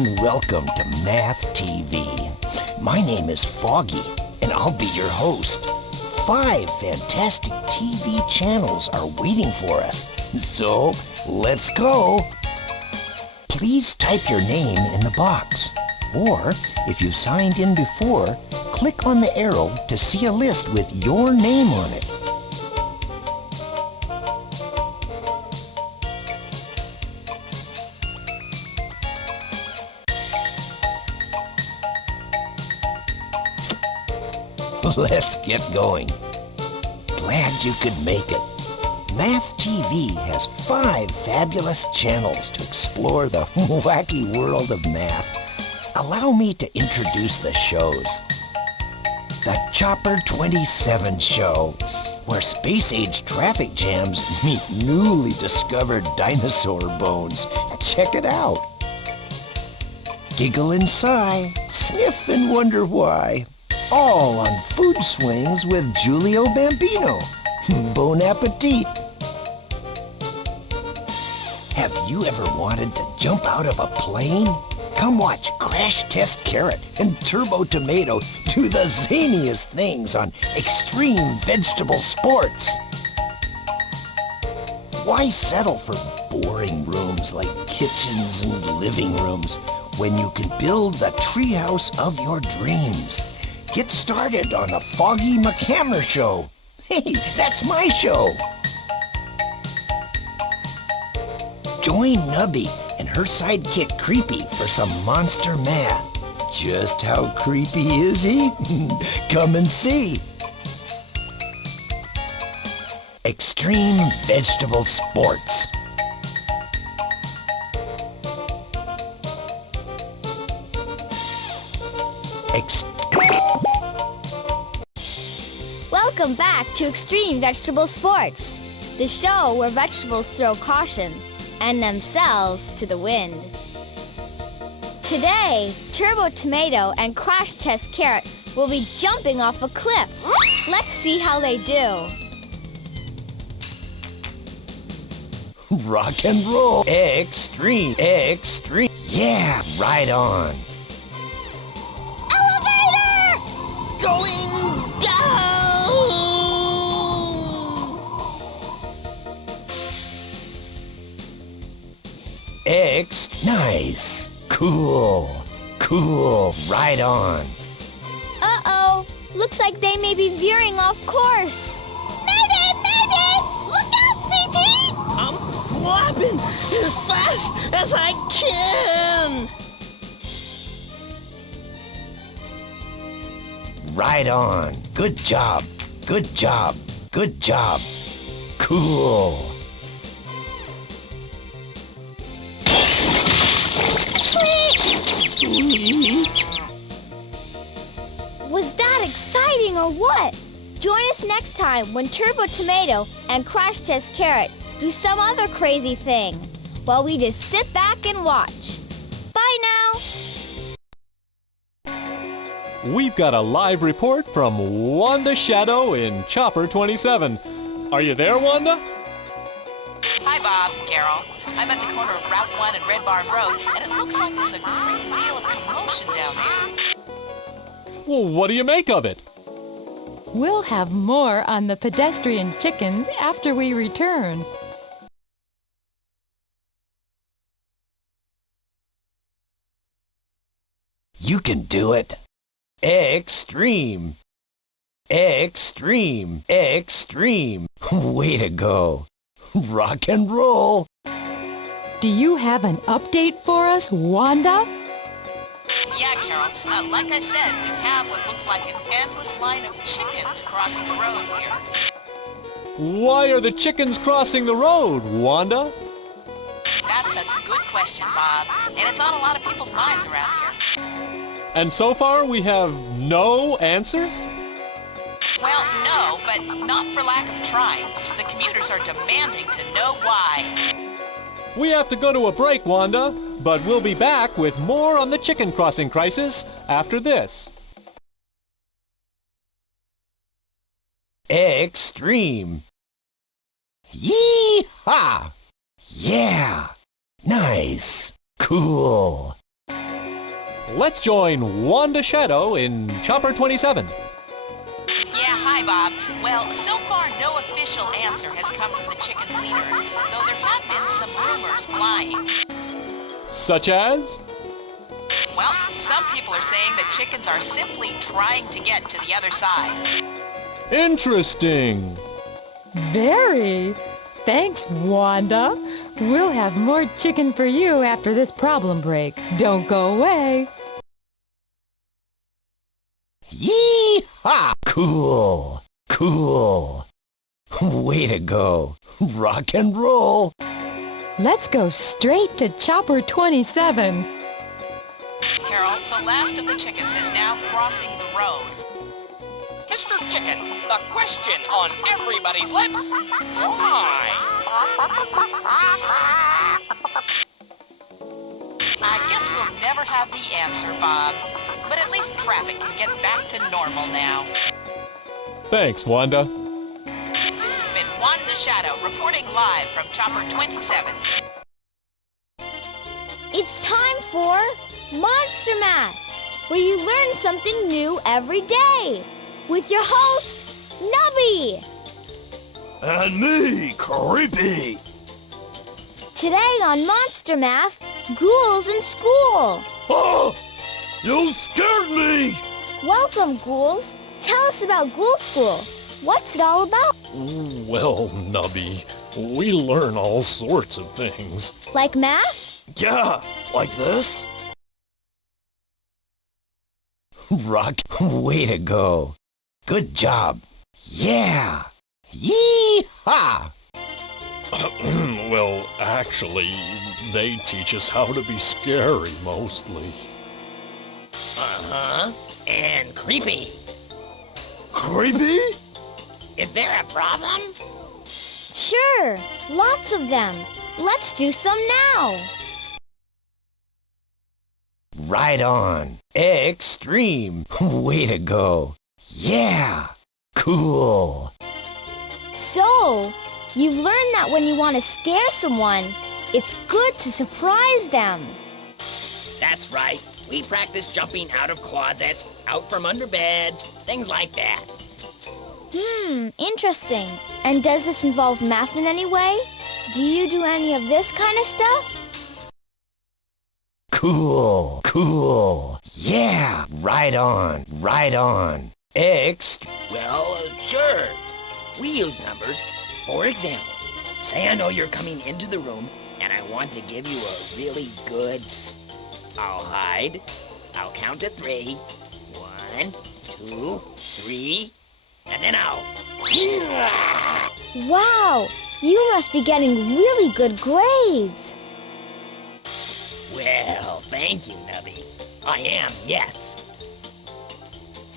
and welcome to Math TV. My name is Foggy, and I'll be your host. 5 fantastic TV channels are waiting for us, so let's go. Please type your name in the box, or if you signed in before, click on the arrow to see a list with your name on it. Let's get going. Glad you could make it. Math TV has 5 fabulous channels to explore the wacky world of math. Allow me to introduce the shows. The Chopper 27 Show, where space-age traffic jams meet newly discovered dinosaur bones. Check it out. Giggle and sigh, sniff and wonder why. All on Food Swings with Giulio Bambino. Bon appetit! Have you ever wanted to jump out of a plane? Come watch Crash Test Carrot and Turbo Tomato do the zaniest things on Extreme Vegetable Sports. Why settle for boring rooms like kitchens and living rooms when you can build the treehouse of your dreams? Get started on the Foggy McHammer's show. Hey, that's my show. Join Nubby and her sidekick Creepy for some monster math. Just how creepy is he? Come and see. Extreme Vegetable Sports. Welcome back to Extreme Vegetable Sports, the show where vegetables throw caution and themselves to the wind. Today, Turbo Tomato and Crash Test Carrot will be jumping off a cliff. Let's see how they do. Rock and roll. Extreme. Extreme. Yeah, right on. Elevator! Going down! Nice. Cool. Cool. Right on. Uh-oh. Looks like they may be veering off course. Mayday! Mayday! Look out, CT! I'm flopping as fast as I can! Right on. Good job. Good job. Good job. Cool. Was that exciting or what? Join us next time when Turbo Tomato and Crash Test Carrot do some other crazy thing while we just sit back and watch. Bye now! We've got a live report from Wanda Shadow in Chopper 27. Are you there, Wanda? Hi, Bob, Carol. I'm at the corner of Route 1 and Red Barn Road, and it looks like there's a great deal of commotion down there. Well, what do you make of it? We'll have more on the pedestrian chickens after we return. You can do it. Extreme. Extreme. Extreme. Way to go. Rock and roll. Do you have an update for us, Wanda? Yeah, Carol. Like I said, we have what looks like an endless line of chickens crossing the road here. Why are the chickens crossing the road, Wanda? That's a good question, Bob, and it's on a lot of people's minds around here. And so far we have no answers? Well, no, but not for lack of trying. The commuters are demanding to know why. We have to go to a break, Wanda, but we'll be back with more on the chicken crossing crisis after this. Extreme. Yee-haw! Yeah! Nice! Cool! let's join Wanda Shadow in Chopper 27. Yeah, hi, Bob. Well, so far no official answer has come from the chicken leaders, though there have been some rumors flying. Such as? Well, some people are saying that chickens are simply trying to get to the other side. Interesting. Very. Thanks, Wanda. We'll have more chicken for you after this problem break. Don't go away. Yee-haw! Cool! Cool! Way to go! Rock and roll! Let's go straight to Chopper 27. Carol, the last of the chickens is now crossing the road. Mr. Chicken, the question on everybody's lips. Why? I guess we'll never have the answer, Bob. But at least traffic can get back to normal now. Thanks, Wanda. This has been Wanda Shadow reporting live from Chopper 27. It's time for Monster Math, where you learn something new every day. With your host, Nubby. And me, Creepy. Today on Monster Math, Ghoul's in school. Oh, you scared me. Welcome, Ghouls. Tell us about Ghoul School. What's it all about? Well, Nubby, we learn all sorts of things. Like math? Yeah, like this. Rock! Way to go! Good job! Yeah! Yee-haw! Well, actually, they teach us how to be scary, mostly. Uh-huh. And creepy. Creepy? Is there a problem? Sure, lots of them. Let's do some now. Right on! Extreme! Way to go! Yeah! Cool! So, you've learned that when you want to scare someone, it's good to surprise them. That's right. We practice jumping out of closets, out from under beds, things like that. Interesting. And does this involve math in any way? Do you do any of this kind of stuff? Cool! Cool! Yeah! Right on! Right on! Well, sure. We use numbers. For example, say I know you're coming into the room and I want to give you a really good... I'll hide. I'll count to 3. 1, 2, 3, and then I'll... Wow, you must be getting really good grades. Well, thank you, Nubby. I am, yes.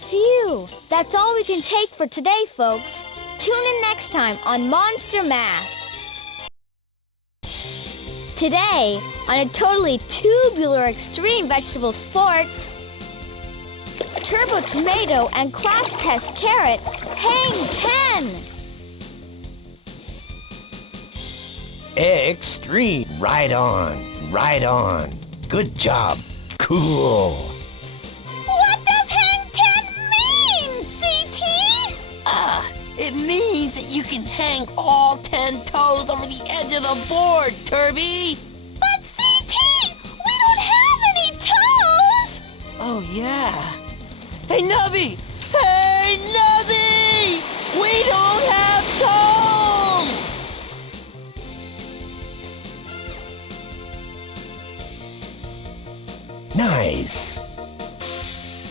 Phew, that's all we can take for today, folks. Tune in next time on Monster Math. Today, on a totally tubular extreme vegetable sports, Turbo Tomato and Crash Test Carrot hang 10. Extreme! Right on! Right on! Good job! Cool! What does hang 10 mean, CT? It means that you can hang all 10 toes over the edge of the board, Turby. But CT, we don't have any toes! Oh, yeah. Hey, Nubby! Hey, Nubby! We don't have toes! Nice!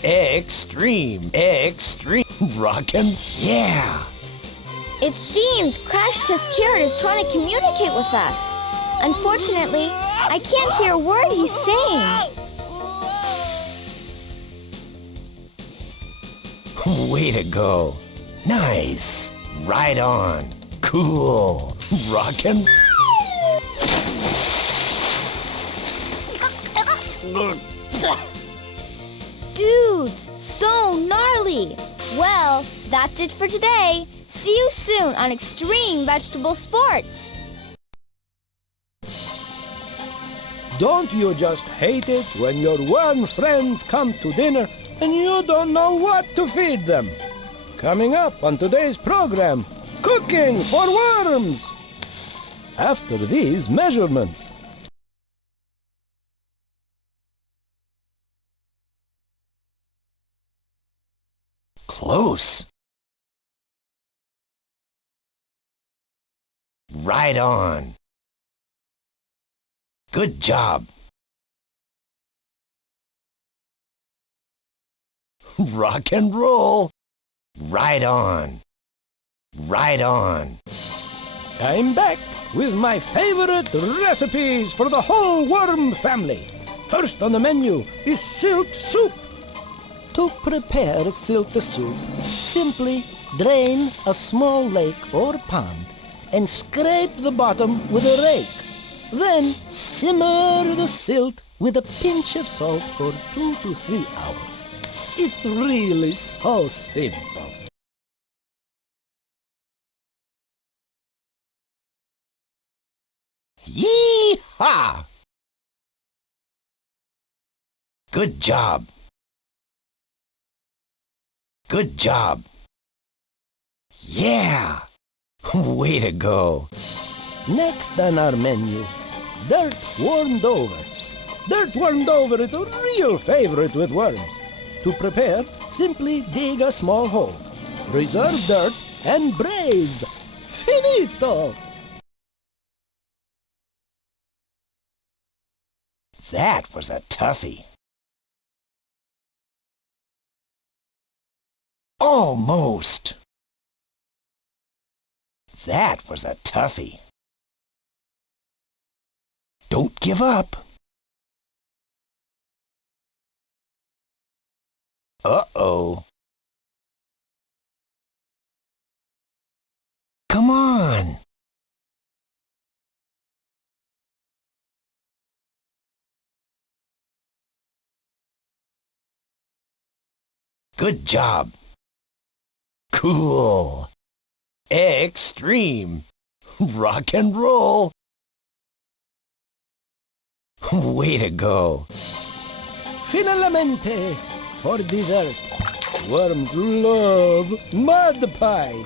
Extreme! Extreme! Rockin'! Yeah! It seems Crash Test Carrot is trying to communicate with us. Unfortunately, I can't hear a word he's saying. Way to go! Nice! Right on! Cool! Rockin'! Dudes, so gnarly. Well, that's it for today. See you soon on Extreme Vegetable Sports. Don't you just hate it when your worm friends come to dinner and you don't know what to feed them? Coming up on today's program, cooking for worms! After these measurements. Close. Right on. Good job. Rock and roll. Right on. Right on. I'm back with my favorite recipes for the whole worm family. First on the menu is silt soup. To prepare silt soup, simply drain a small lake or pond and scrape the bottom with a rake. Then simmer the silt with a pinch of salt for 2 to 3 hours. It's really so simple. Yee-haw! Good job. Good job. Yeah! Way to go. Next on our menu, dirt warmed over. Dirt warmed over is a real favorite with worms. To prepare, simply dig a small hole, reserve dirt, and braise. Finito! That was a toughie. Almost. That was a toughie. Don't give up. Uh-oh. Come on. Good job. Cool. Extreme. Rock and roll. Way to go. Finalmente, for dessert, worms love mud pie.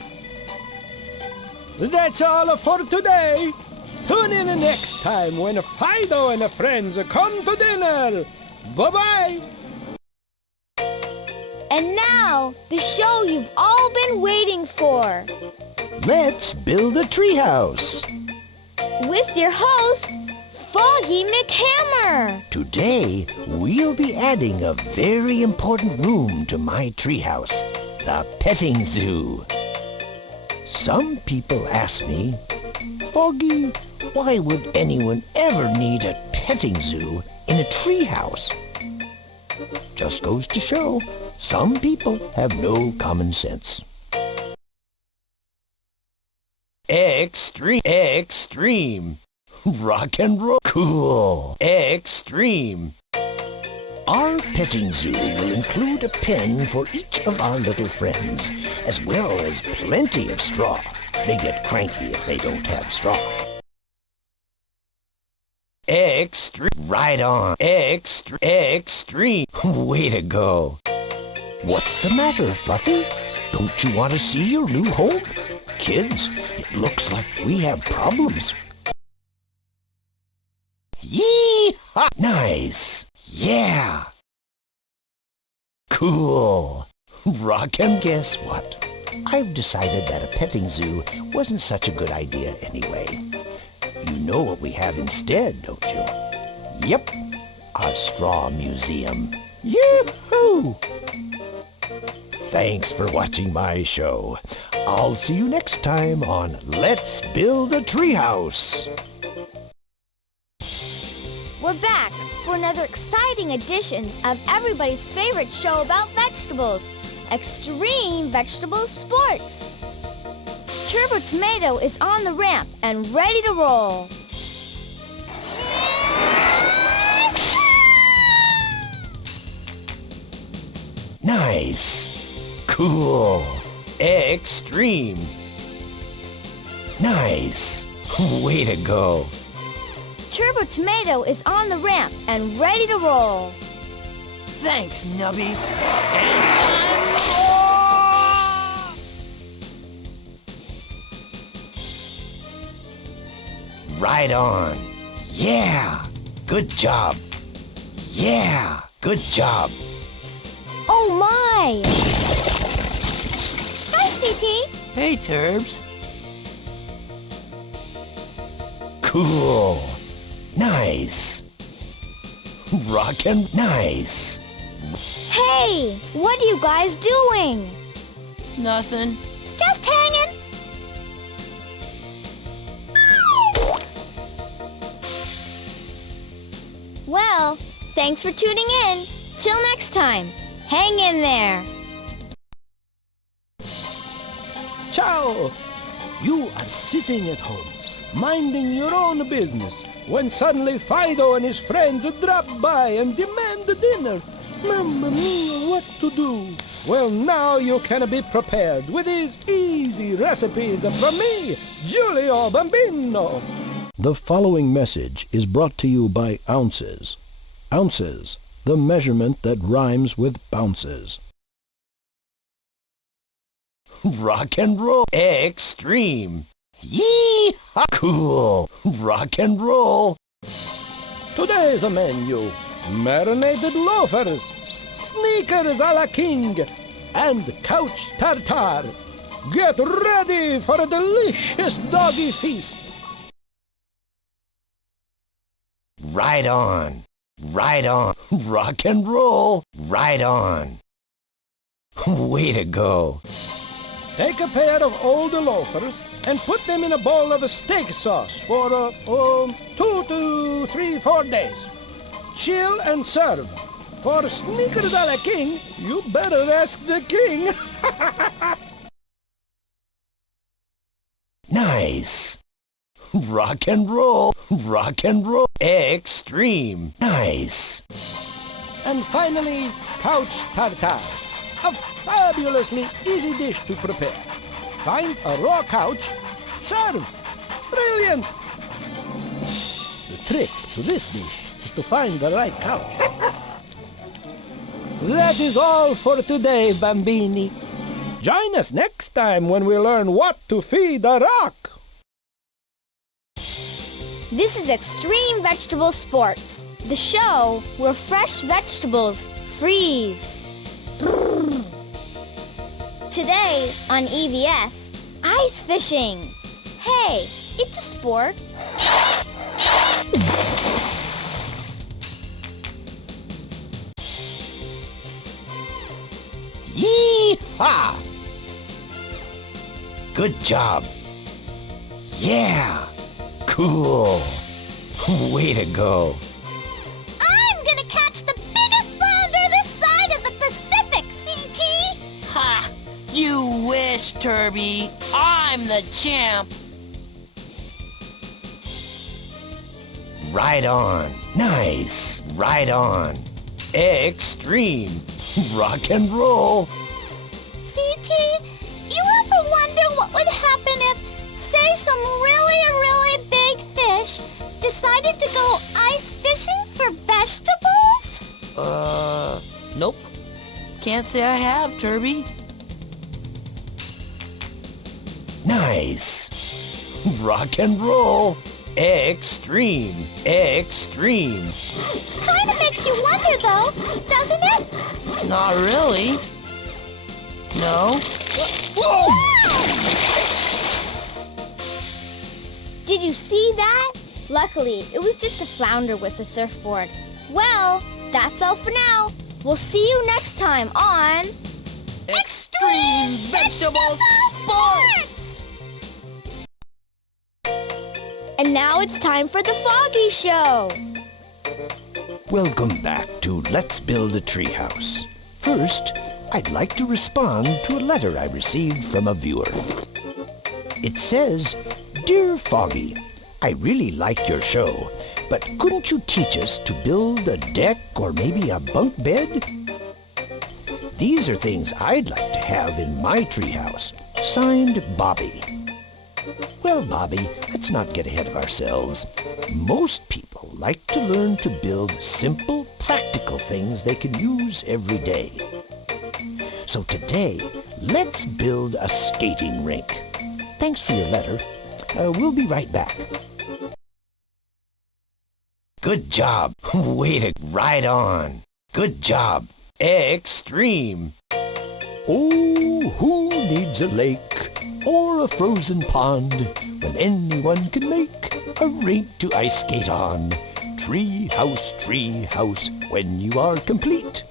That's all for today. Tune in next time when Fido and friends come to dinner. Bye-bye. And now, the show you've all been waiting for. Let's build a treehouse. With your host, Foggy McHammer. Today, we'll be adding a very important room to my treehouse, the petting zoo. Some people ask me, Foggy, why would anyone ever need a petting zoo in a treehouse? Just goes to show, some people have no common sense. Extreme. Rock and roll. Cool. Extreme. Our petting zoo will include a pen for each of our little friends, as well as plenty of straw. They get cranky if they don't have straw. Right on. Extreme. Way to go. What's the matter, Fluffy? Don't you want to see your new home? Kids, it looks like we have problems. Yee-haw! Nice. Yeah. Cool. Rock and guess what? I've decided that a petting zoo wasn't such a good idea anyway. You know what we have instead, don't you? Yep, a straw museum. Yoo-hoo! Thanks for watching my show. I'll see you next time on Let's Build a Treehouse. We're back for another exciting edition of everybody's favorite show about vegetables, Extreme Vegetable Sports. Turbo Tomato is on the ramp and ready to roll. Nice. Cool. Extreme. Nice. Way to go. Turbo Tomato is on the ramp and ready to roll. Thanks, Nubby. And I'm... Right on. Yeah. Good job. Yeah. Good job. Oh my! Hi, CT. Hey, Turbs. Cool. Nice. Rockin' nice. Hey, what are you guys doing? Nothing. Just hanging. Well, thanks for tuning in. Till next time, hang in there. Ciao! You are sitting at home, minding your own business, when suddenly Fido and his friends drop by and demand dinner. Mamma mia, what to do? Well, now you can be prepared with these easy recipes from me, Giulio Bambino. The following message is brought to you by ounces. Ounces, the measurement that rhymes with bounces. Rock and roll. Extreme. Yee-haw. Cool. Rock and roll. Today's menu: marinated loafers, sneakers a la king, and couch tartare. Get ready for a delicious doggy feast. Right on. Right on. Rock and roll. Right on. Way to go. Take a pair of old loafers and put them in a bowl of steak sauce for 2 to 3, 4 days. Chill and serve. For sneakers a la king, you better ask the king. Nice. Rock and roll. Rock and roll. Extreme. Nice. And finally, couch tartare. A fabulously easy dish to prepare. Find a raw couch, serve. Brilliant! The trick to this dish is to find the right couch. That is all for today, Bambini. Join us next time when we learn what to feed a rock. This is Extreme Vegetable Sports, the show where fresh vegetables freeze. Today on EVS, ice fishing. Hey, it's a sport. Yee-haw! Good job. Yeah. Cool. Way to go. I'm gonna catch the biggest flounder this side of the Pacific, CT! Ha! You wish, Turby. I'm the champ. Right on. Nice. Right on. Extreme. Rock and roll. CT, you ever wonder what would happen if, say, some really big fish decided to go ice fishing for vegetables? Nope. Can't say I have, Turby. Nice. Rock and roll. Extreme. Extreme. Kinda makes you wonder, though, doesn't it? Not really. No. Did you see that? Luckily, it was just a flounder with a surfboard. Well, that's all for now. We'll see you next time on... Extreme Vegetable Sports! And now it's time for the Foggy Show. Welcome back to Let's Build a Treehouse. First, I'd like to respond to a letter I received from a viewer. It says, "Dear Foggy, I really like your show, but couldn't you teach us to build a deck or maybe a bunk bed? These are things I'd like to have in my treehouse. Signed, Bobby." Well, Bobby, let's not get ahead of ourselves. Most people like to learn to build simple, practical things they can use every day. So today, let's build a skating rink. Thanks for your letter. We'll be right back. Good job. Way to ride on. Good job. Extreme. Oh, who needs a lake or a frozen pond when anyone can make a rink to ice skate on? Treehouse, treehouse, when you are complete.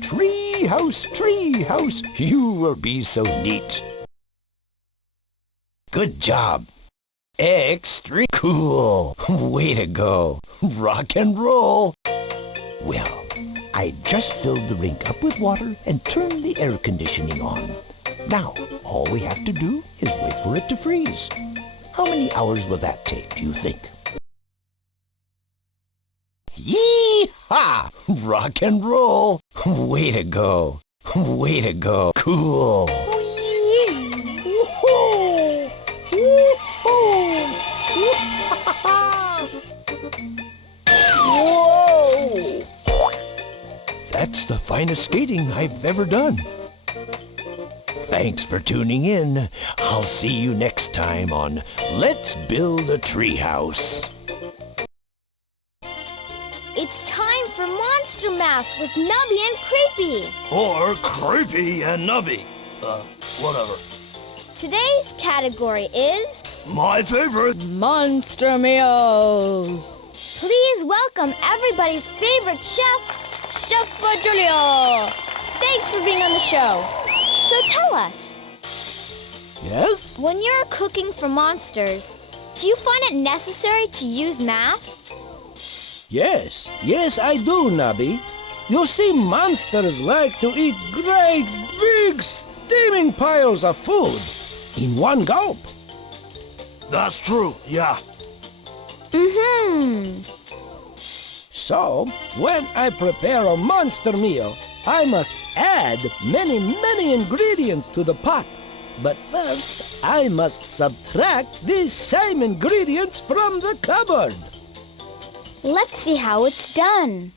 Treehouse, treehouse, you will be so neat. Good job. Extreme cool. Way to go. Rock and roll. Well, I just filled the rink up with water and turned the air conditioning on. Now, all we have to do is wait for it to freeze. How many hours will that take, do you think? Yee-haw! Rock and roll. Way to go. Way to go. Cool. Whoa! That's the finest skating I've ever done. Thanks for tuning in. I'll see you next time on Let's Build a Treehouse. It's time for Monster Math with Nubby and Creepy. Or Creepy and Nubby. Whatever. Today's category is My favorite. Monster meals. Please welcome everybody's favorite chef, Chef Julio. Thanks for being on the show. So tell us, Yes? when you're cooking for monsters, do you find it necessary to use math? Yes, I do, Nubby. You see, monsters like to eat great, big, steaming piles of food in one gulp. That's true, yeah. Mm-hmm. So, when I prepare a monster meal, I must add many ingredients to the pot. But first, I must subtract these same ingredients from the cupboard. Let's see how it's done.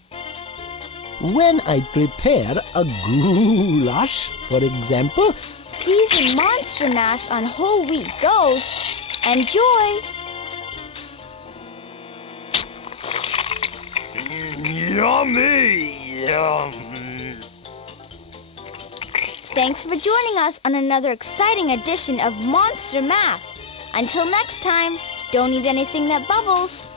When I prepare a goulash, for example, Season Monster Mash on whole wheat ghost. Enjoy! Yummy! Yum. Thanks for joining us on another exciting edition of Monster Math. Until next time, don't eat anything that bubbles.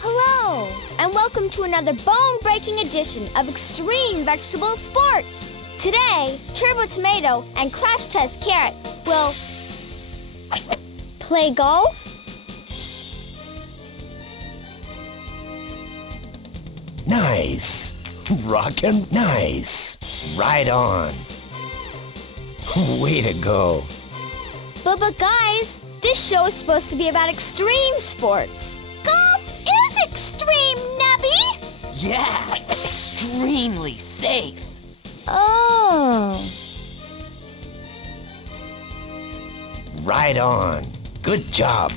Hello, and welcome to another bone-breaking edition of Extreme Vegetable Sports. Today, Turbo Tomato and Crash Test Carrot will play golf, Nice. Rockin' nice. Right on. Way to go. But guys, this show is supposed to be about extreme sports. Golf is extreme, Nubby! Yeah, extremely safe. Oh. Right on. Good job.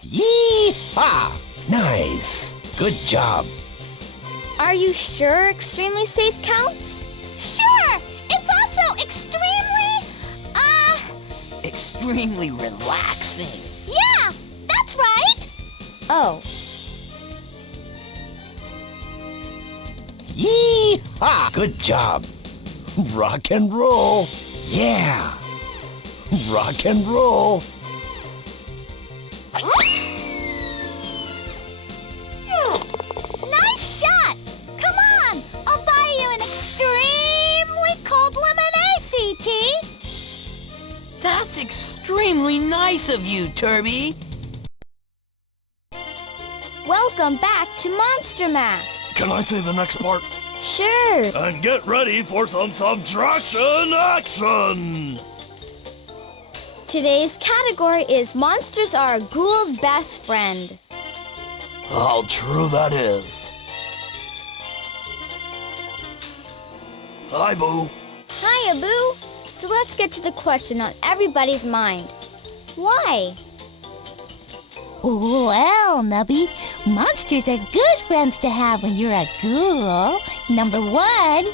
Yee-haw! Nice. Good job. Are you sure extremely safe counts? Sure! It's also Extremely relaxing. Yeah! That's right! Oh. Yee-haw! Good job. Rock and roll. Yeah. Rock and roll. Nice shot! Come on! I'll buy you an extremely cold lemonade, CT! That's extremely nice of you, Turby. Welcome back to Monster Math. Can I say the next part? Sure. And get ready for some subtraction action! Today's category is Monsters Are a Ghoul's Best Friend. How true that is. Hi, Boo. Hiya, Boo. So let's get to the question on everybody's mind. Why? Well, Nubby, monsters are good friends to have when you're a ghoul. Number one.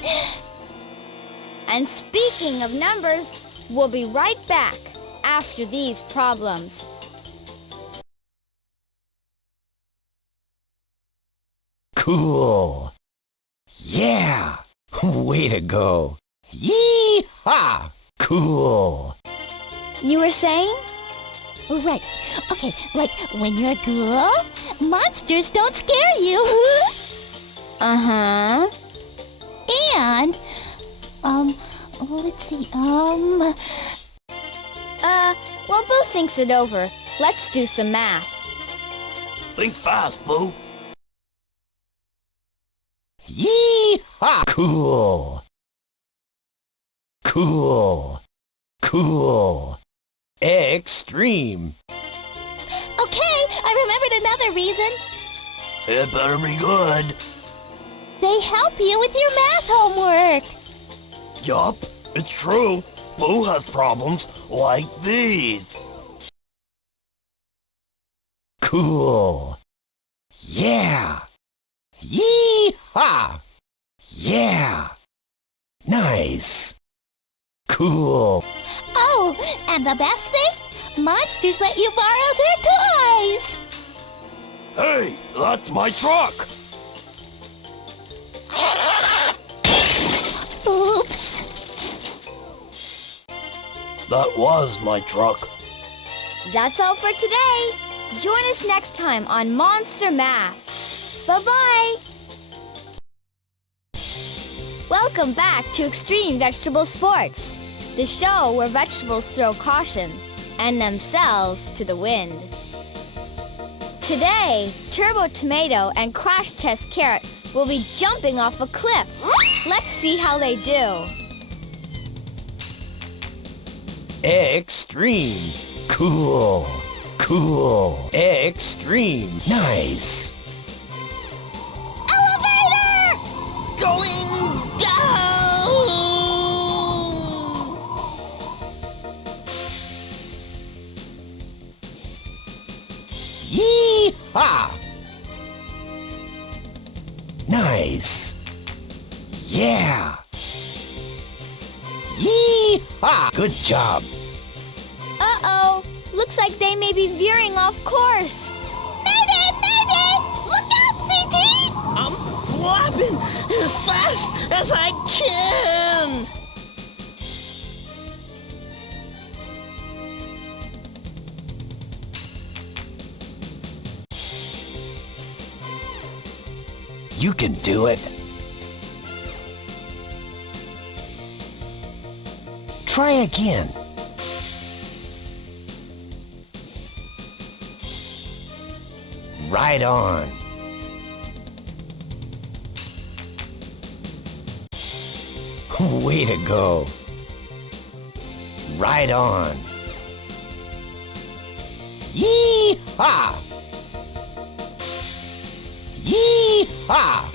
And speaking of numbers, we'll be right back after these problems. Cool. Yeah. Way to go. Yee-haw. Cool. You were saying? Right. Okay, like when you're a ghoul, monsters don't scare you. Uh-huh. And, let's see, While Boo thinks it over, let's do some math. Think fast, Boo. Yee-haw. Cool. Cool. Cool. Extreme. okay, I remembered another reason. It better be good. They help you with your math homework. Yup, it's true. Boo has problems like these. Cool. Yeah. Yee-haw. Yeah. Nice. Cool. Oh, and the best thing? Monsters let you borrow their toys. Hey, that's my truck. Oops. That was my truck. That's all for today. Join us next time on Monster Math. Bye-bye. Welcome back to Extreme Vegetable Sports, the show where vegetables throw caution and themselves to the wind. Today, Turbo Tomato and Crash Test Carrot will be jumping off a cliff. Let's see how they do. Extreme. Cool. Cool. Extreme. Nice. Elevator! Going down! Yee-haw. Nice. Yeah. Yee-haw. Good job. Uh-oh. Looks like they may be veering off course. Mayday! Mayday! Look out, CT! I'm flapping as fast as I can! You can do it. Try again. Right on. Way to go. Right on. Yee-haw! Yee-haw!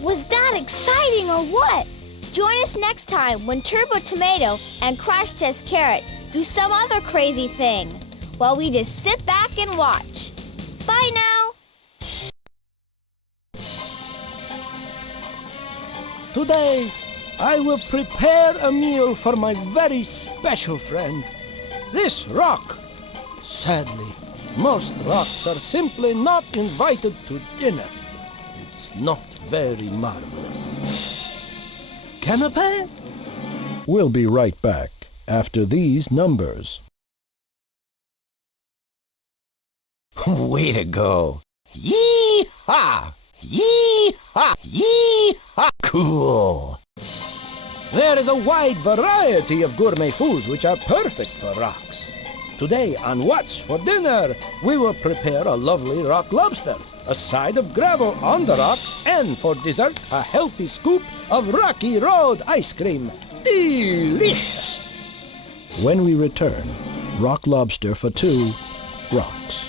Was that exciting or what? Join us next time when Turbo Tomato and Crash Test Carrot do some other crazy thing while we just sit back and watch. Bye now! Today, I will prepare a meal for my very special friend, this rock. Sadly, most rocks are simply not invited to dinner. It's not very marvelous. Canapé? We'll be right back after these numbers. Way to go. Yee-haw! Yee-haw! Yee-haw! Cool. There is a wide variety of gourmet foods which are perfect for rocks. Today on What's for Dinner, we will prepare a lovely rock lobster, a side of gravel on the rocks, and for dessert, a healthy scoop of Rocky Road ice cream. Delicious! When we return, rock lobster for two, rocks.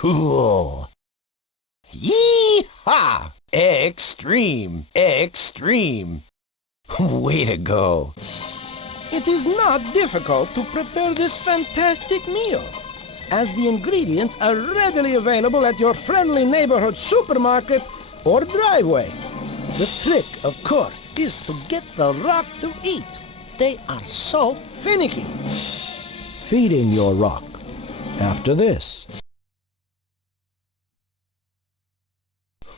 Cool. Yee-haw! Extreme, extreme. Way to go. It is not difficult to prepare this fantastic meal, as the ingredients are readily available at your friendly neighborhood supermarket or driveway. The trick, of course, is to get the rock to eat. They are so finicky. Feeding your rock. After this.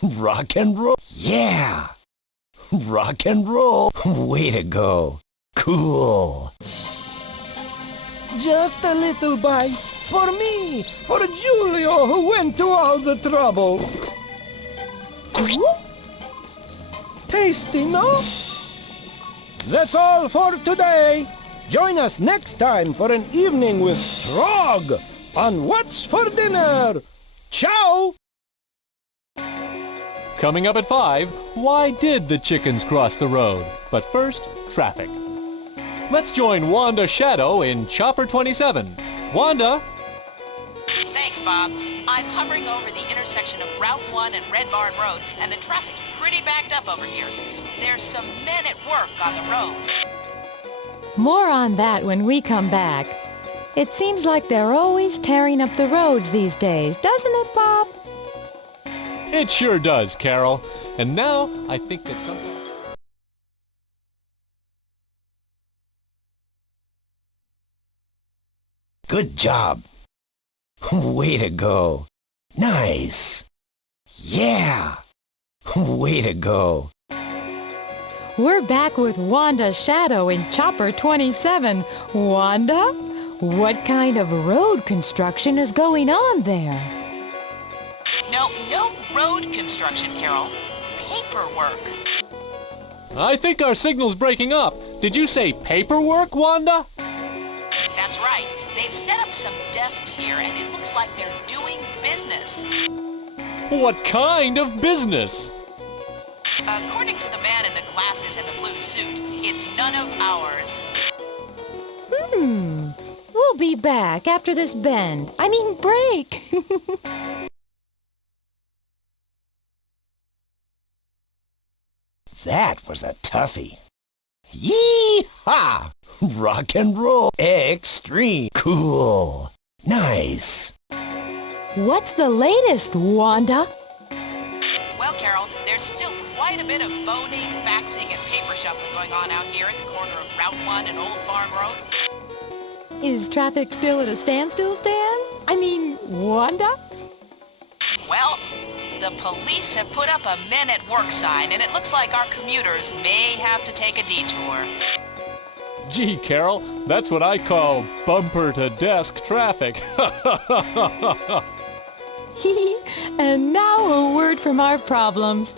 Rock and roll. Yeah. Rock and roll. Way to go. Cool. Just a little bite for me, for Julio, who went to all the trouble. Tasty, no? That's all for today. Join us next time for an evening with Trog on What's for Dinner. Ciao! Coming up at 5, why did the chickens cross the road? But first, traffic. Let's join Wanda Shadow in Chopper 27. Wanda? Thanks, Bob. I'm hovering over the intersection of Route 1 and Red Barn Road, and the traffic's pretty backed up over here. There's some men at work on the road. More on that when we come back. It seems like they're always tearing up the roads these days, doesn't it, Bob? It sure does, Carol. And now, I think that something... Good job. Way to go. Nice. Yeah. Way to go. We're back with Wanda Shadow in Chopper 27. Wanda, what kind of road construction is going on there? No road construction, Carol. Paperwork. I think our signal's breaking up. Did you say paperwork, Wanda? That's right. They've set up some desks here, and it looks like they're doing business. What kind of business? According to the man in the glasses and the blue suit, it's none of ours. We'll be back after this break. That was a toughie. Yee-haw! Rock and roll. Extreme. Cool. Nice. What's the latest, Wanda? Well, Carol, there's still quite a bit of phoning, faxing, and paper shuffling going on out here at the corner of Route 1 and Old Farm Road. Is traffic still at a standstill, Stan? Wanda? Well, the police have put up a men at work sign, and it looks like our commuters may have to take a detour. Gee, Carol, that's what I call bumper-to-desk traffic. And now a word from our problems.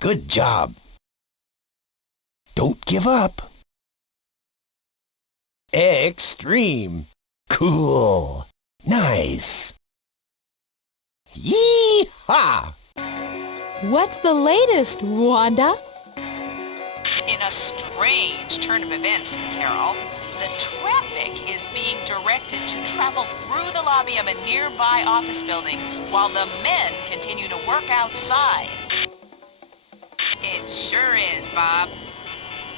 Good job. Don't give up. Extreme. Cool. Nice. Yee-haw! What's the latest, Wanda? In a strange turn of events, Carol, the traffic is being directed to travel through the lobby of a nearby office building while the men continue to work outside. It sure is, Bob.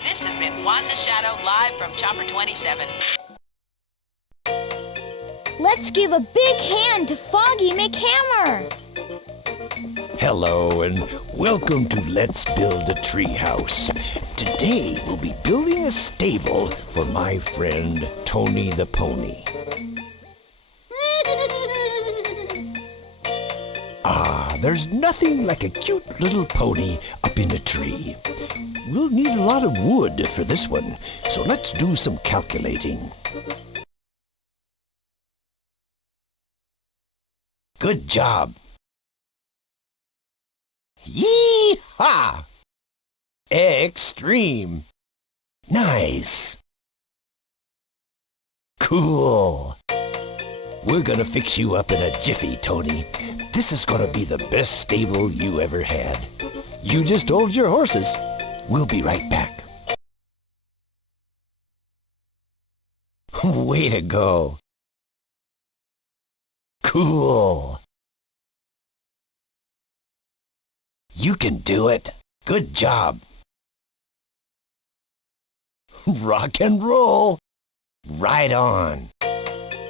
This has been Wanda Shadow live from Chopper 27. Let's give a big hand to Foggy McHammer. Hello and welcome to Let's Build a Treehouse. Today we'll be building a stable for my friend Tony the Pony. There's nothing like a cute little pony up in a tree. We'll need a lot of wood for this one, so let's do some calculating. Good job. Yee-haw! Extreme. Nice. Cool. We're gonna fix you up in a jiffy, Tony. This is gonna be the best stable you ever had. You just hold your horses. We'll be right back. Way to go. Cool. You can do it. Good job. Rock and roll. Right on.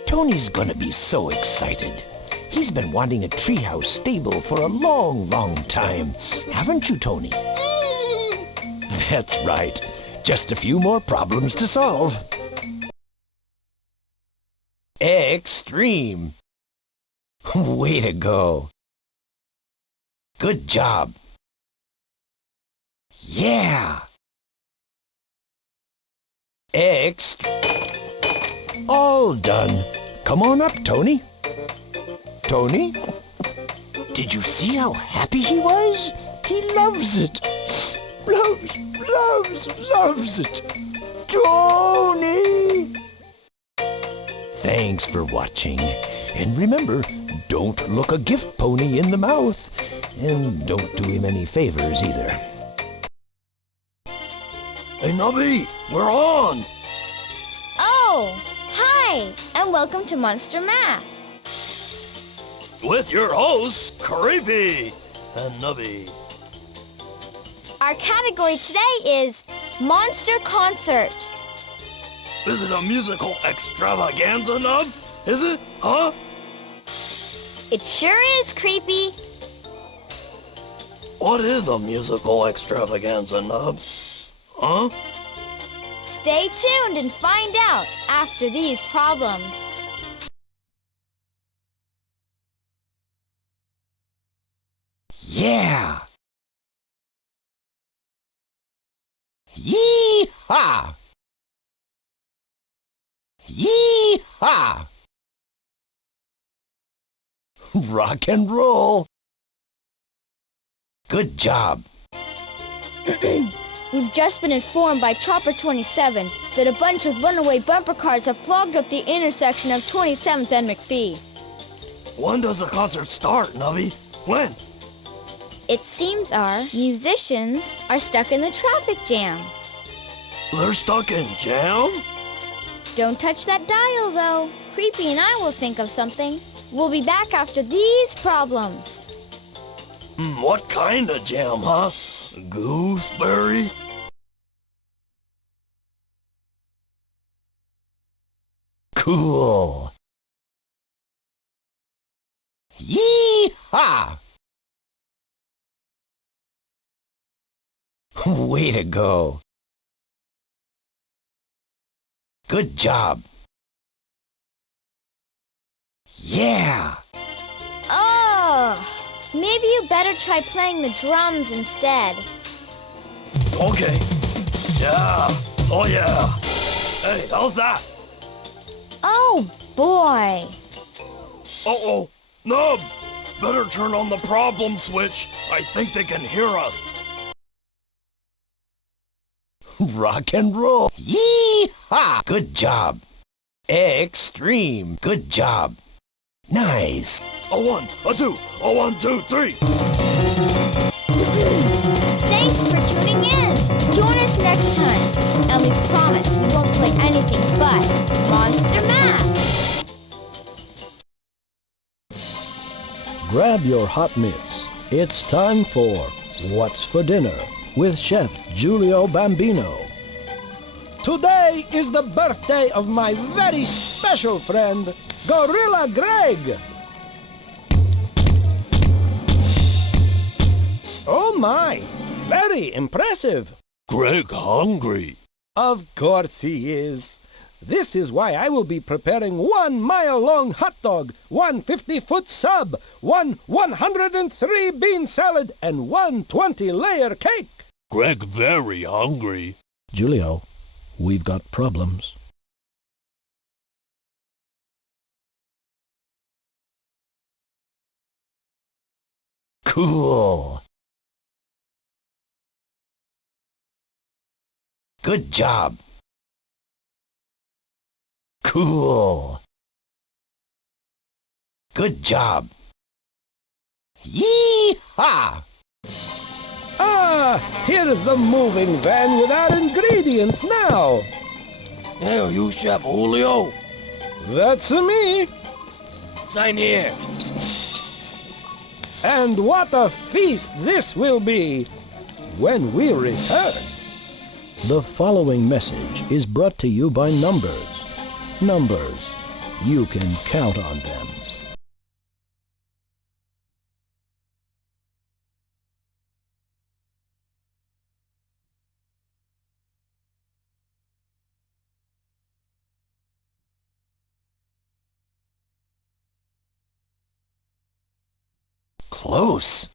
Tony's gonna be so excited. He's been wanting a treehouse stable for a long, long time. Haven't you, Tony? That's right. Just a few more problems to solve. Extreme. Way to go. Good job. Yeah. All done. Come on up, Tony. Tony? Did you see how happy he was? He loves it. Loves it. Tony! Thanks for watching. And remember, don't look a gift pony in the mouth. And don't do him any favors either. Hey, Nubby, we're on! Oh, hi, and welcome to Monster Math. With your hosts, Creepy and Nubby. Our category today is Monster Concert. Is it a musical extravaganza, Nub? Is it? Huh? It sure is, Creepy. What is a musical extravaganza, Nub? Huh? Stay tuned and find out after these problems. Yeah! Yee-haw! Yee-haw! Rock and roll! Good job! We've just been informed by Chopper 27 that a bunch of runaway bumper cars have clogged up the intersection of 27th and McPhee. When does the concert start, Nubby? When? It seems our musicians are stuck in the traffic jam. They're stuck in jam? Don't touch that dial, though. Creepy and I will think of something. We'll be back after these problems. What kind of jam, huh? Gooseberry? Cool! Yee-haw! Way to go! Good job! Yeah! Oh, maybe you better try playing the drums instead. Okay. Yeah. Oh, yeah. Hey, how's that? Oh, boy. Uh-oh. Nubs! Better turn on the problem switch. I think they can hear us. Rock and roll! Yee-haw! Good job! Extreme! Good job! Nice! A 1, a 2, a 1, 2, 3. Thanks for tuning in. Join us next time. And we promise we won't play anything but Monster Math. Grab your hot mitts. It's time for What's for Dinner with Chef Giulio Bambino. Today is the birthday of my very special friend, Gorilla Greg. Oh my, very impressive. Greg hungry. Of course he is. This is why I will be preparing 1 mile-long hot dog, 1 50-foot sub, 1 103 bean salad, and 1 20-layer cake. Greg very hungry. Giulio, we've got problems. Cool! Good job! Cool! Good job! Yee-haw! Ah, here is the moving van with our ingredients now. Hey, are you Chef Julio? That's me. Sign here. And what a feast this will be when we return. The following message is brought to you by Numbers. Numbers. You can count on them. Close.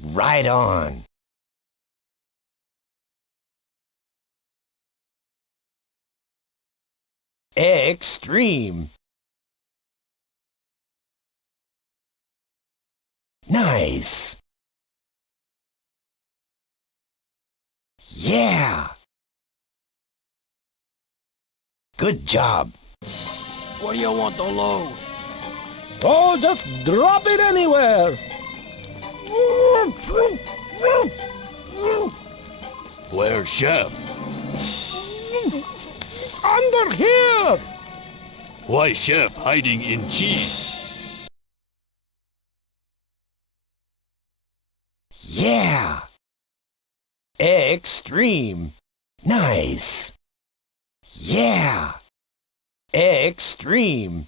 Right on. Extreme. Nice. Yeah. Good job. What do you want to load? Oh, just drop it anywhere. Where's Chef? Under here. Why Chef hiding in cheese? Yeah. Extreme. Nice. Yeah. Extreme.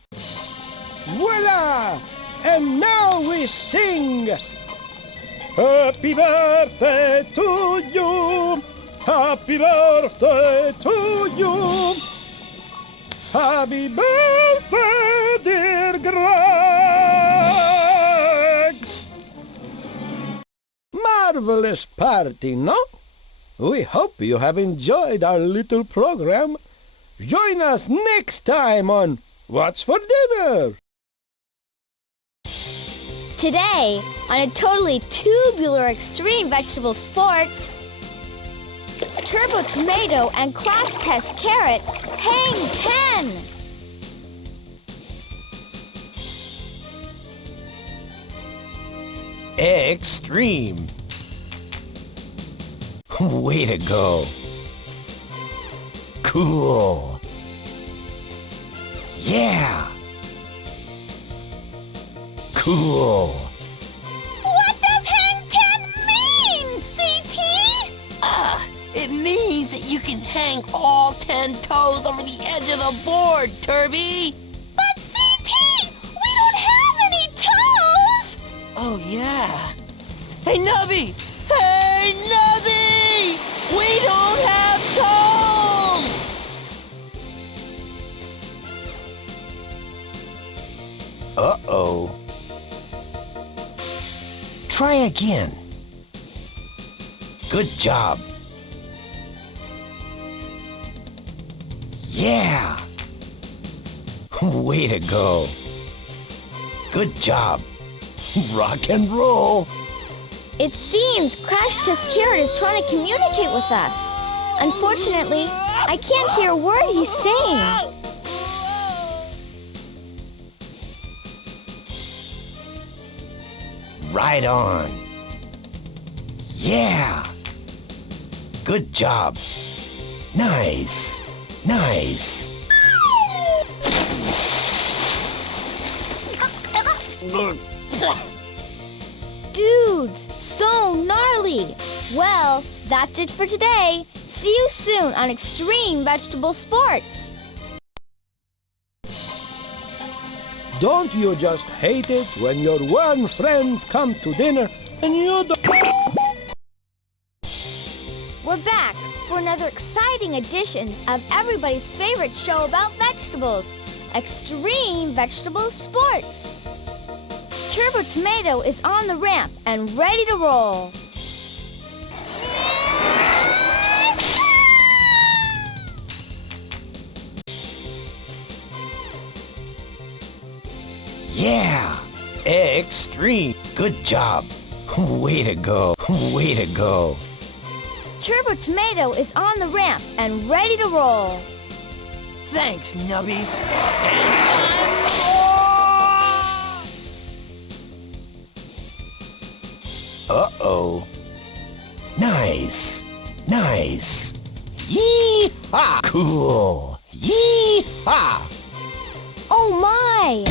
Voila! And now we sing. Happy birthday to you. Happy birthday to you. Happy birthday, dear Greg. Marvelous party, no? We hope you have enjoyed our little program. Join us next time on What's for Dinner? Today, on a totally tubular extreme vegetable sports, Turbo Tomato and Crash Test Carrot hang 10. Extreme. Way to go. Cool. Yeah. Cool. What does hang 10 mean, CT? It means that you can hang all 10 toes over the edge of the board, Turby. But CT, we don't have any toes! Oh, yeah. Hey, Nubby! Hey, Nubby! We don't have toes! Uh-oh. Try again. Good job. Yeah. Way to go. Good job. Rock and roll. It seems Crash Test Carrot is trying to communicate with us. Unfortunately, I can't hear a word he's saying. Right on. Yeah. Good job. Nice. Nice. Dudes, so gnarly. Well, that's it for today. See you soon on Extreme Vegetable Sports. Don't you just hate it when your one friends come to dinner and you don't... We're back for another exciting edition of everybody's favorite show about vegetables, Extreme Vegetable Sports. Turbo Tomato is on the ramp and ready to roll. Yeah. Extreme. Good job. Way to go. Way to go. Turbo Tomato is on the ramp and ready to roll. Thanks, Nubby. Uh-oh. Nice. Nice. Yee-haw! Cool. Yee-haw! Oh my!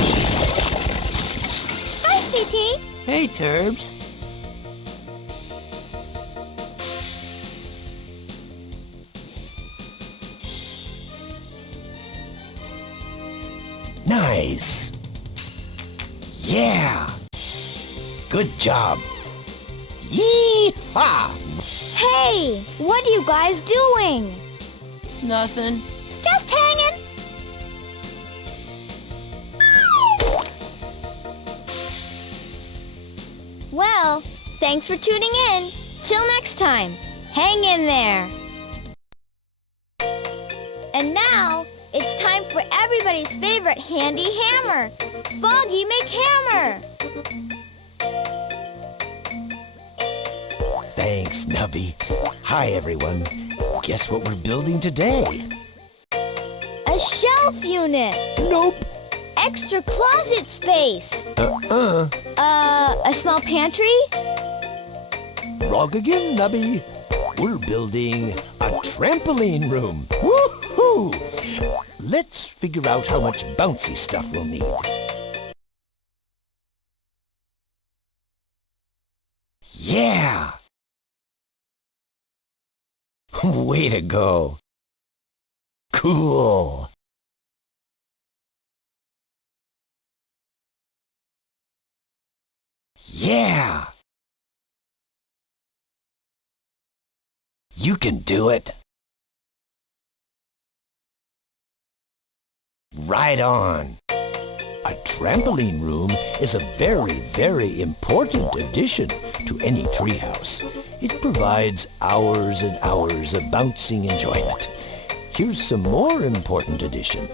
Hi, CT. Hey, Turbs. Nice. Yeah. Good job. Yee-haw! Hey, what are you guys doing? Nothing. Just hanging. Well, thanks for tuning in. Till next time, hang in there. And now, it's time for everybody's favorite handy hammer, Foggy McHammer. Thanks, Nubby. Hi, everyone. Guess what we're building today? A shelf unit. Nope. Extra closet space. A small pantry? Wrong again, Nubby. We're building a trampoline room. Woohoo! Let's figure out how much bouncy stuff we'll need. Yeah! Way to go. Cool. Yeah! You can do it. Right on. A trampoline room is a very, very important addition to any treehouse. It provides hours and hours of bouncing enjoyment. Here's some more important addition.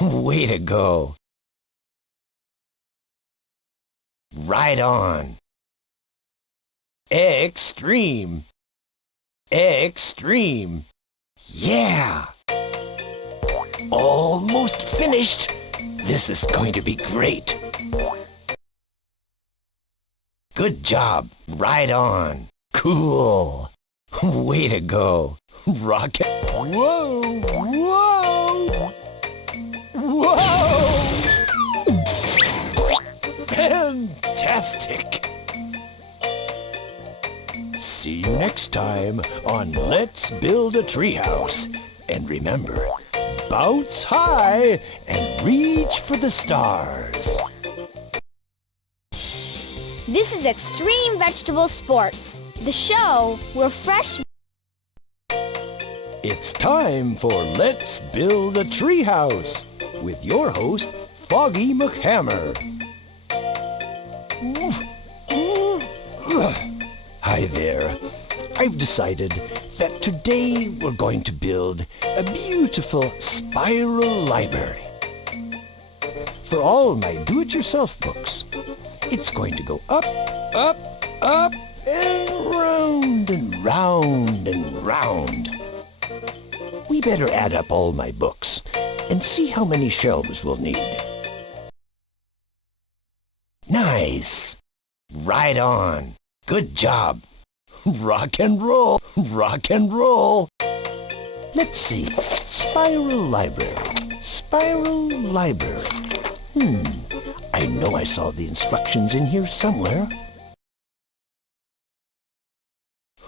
Way to go. Right on. Extreme. Extreme. Yeah. Almost finished. This is going to be great. Good job. Right on. Cool. Way to go. Rocket. Whoa. Whoa. Whoa. Fantastic. See you next time on Let's Build a Treehouse. And remember, bounce high and reach for the stars. This is Extreme Vegetable Sports, the show where fresh... It's time for Let's Build a Treehouse with your host, Foggy McHammer. Hi there. I've decided that today we're going to build a beautiful spiral library. For all my do-it-yourself books, it's going to go up, up, up, and round and round and round. We better add up all my books and see how many shelves we'll need. Nice. Right on. Good job. Rock and roll. Rock and roll. Let's see. Spiral library. Spiral library. I know I saw the instructions in here somewhere.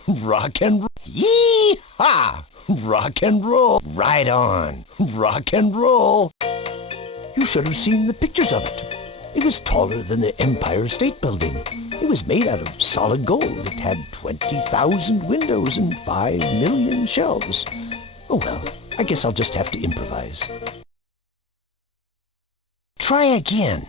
Rock and roll. Yee-haw! Rock and roll. Right on. Rock and roll. You should have seen the pictures of it. It was taller than the Empire State Building. It was made out of solid gold. It had 20,000 windows and 5 million shelves. Oh well, I guess I'll just have to improvise. Try again.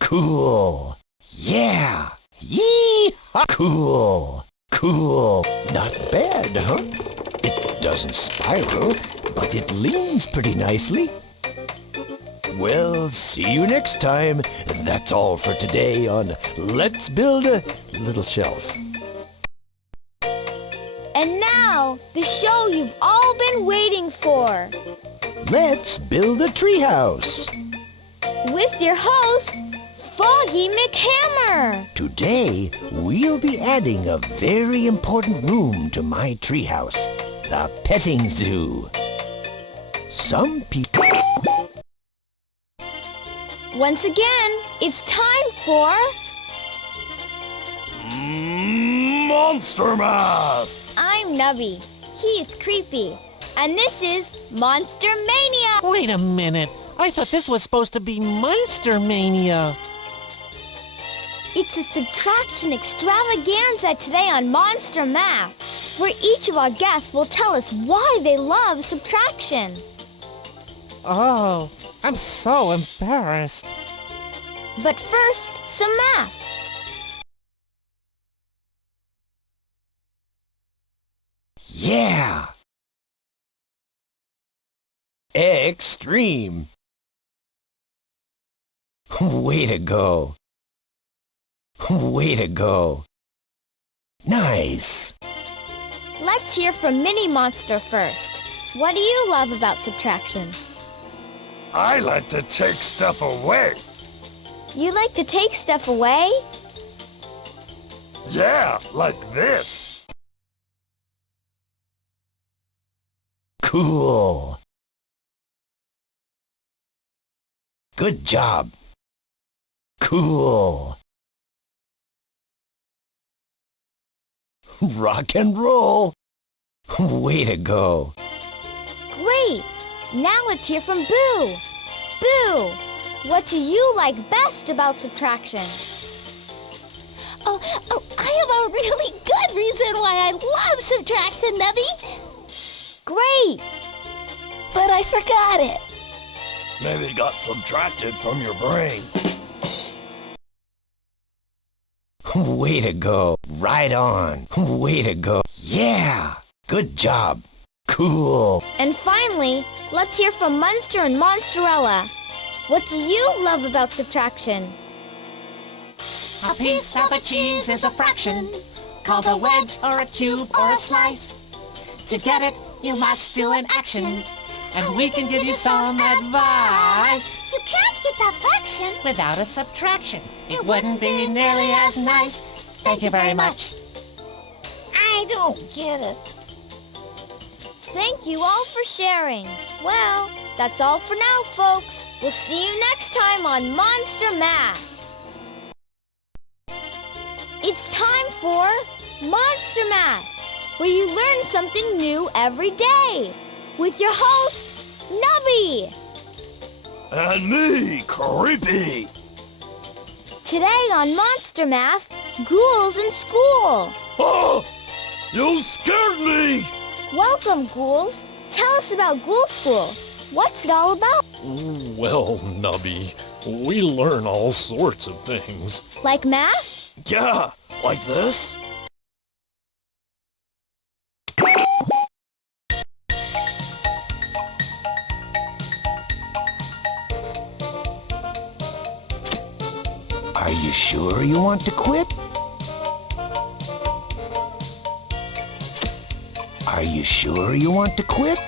Cool. Yeah. Yee-haw! Cool. Cool. Not bad, huh? It doesn't spiral, but it leans pretty nicely. Well, see you next time. That's all for today on Let's Build a Little Shelf. And now, the show you've all been waiting for. Let's Build a Treehouse. With your host, Foggy McHammer! Today, we'll be adding a very important room to my treehouse, the petting zoo. Some people... Once again, it's time for... Monster Math! I'm Nubby. He's Creepy. And this is Monster Mania! Wait a minute. I thought this was supposed to be Monster Mania. It's a subtraction extravaganza today on Monster Math, where each of our guests will tell us why they love subtraction. Oh, I'm so embarrassed. But first, some math. Yeah! Extreme! Way to go! Way to go! Nice! Let's hear from Mini Monster first. What do you love about subtraction? I like to take stuff away. You like to take stuff away? Yeah, like this. Cool! Good job! Cool! Rock and roll! Way to go! Great! Now let's hear from Boo! Boo! What do you like best about subtraction? Oh, I have a really good reason why I love subtraction, Nubby. Great! But I forgot it. Maybe it got subtracted from your brain. Way to go! Right on! Way to go! Yeah! Good job! Cool! And finally, let's hear from Munster and Monsterella. What do you love about subtraction? A piece of a cheese is a fraction, called a wedge or a cube or a slice. To get it, you must do an action, and we can give you some advice. You can't get that fraction Without a subtraction, it wouldn't be nearly as nice. Thank you very much. I don't get it. Thank you all for sharing. Well, that's all for now, folks. We'll see you next time on Monster Math. It's time for Monster Math, where you learn something new every day. With your host, Nubby. And me, Creepy. Today on Monster Math, Ghouls in school. Oh! You scared me! Welcome, Ghouls. Tell us about Ghoul School. What's it all about? Well, Nubby, we learn all sorts of things. Like math? Yeah, like this. Are you sure you want to quit? Are you sure you want to quit?